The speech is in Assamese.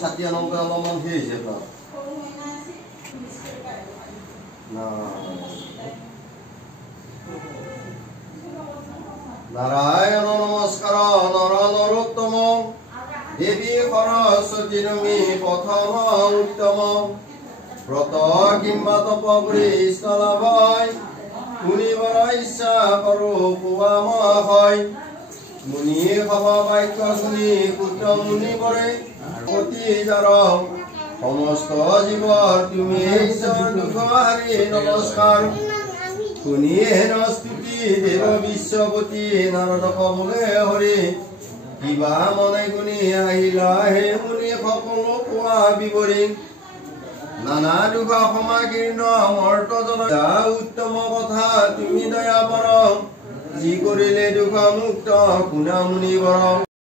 সাতিয়া নংকে অলপমান সেই হৈছে নাৰায়ণ নমস্কাৰ নৰ নৰোত্তম দেবী সৰস্বতী নমি প্ৰথম উত্তম ব্ৰত কিংবা তপ কৰি স্থলাভয় শুনিবৰ ইচ্ছা কৰো পোৱাম হয় মুনি সভ বাক্য শুনি পুত্ৰ মুনিবৰে অতি জাৰ সমস্ত জীৱৰ তুমি ঈশ্বৰ দুখ হাৰি নমস্কাৰ শুনি হেন স্তুতি দেৱ বিশ্বপতি নাৰদ কবলে হৰি কিবা মনে গুণি আহিলা হে মুনি সকলো কোৱা বিৱৰি নানা দুখ সমাকীৰ্ণ অমৰ্তজন উত্তম কথা তুমি দয়া বৰ যি কৰিলে দুখ মুক্ত শুনা মুনি বৰ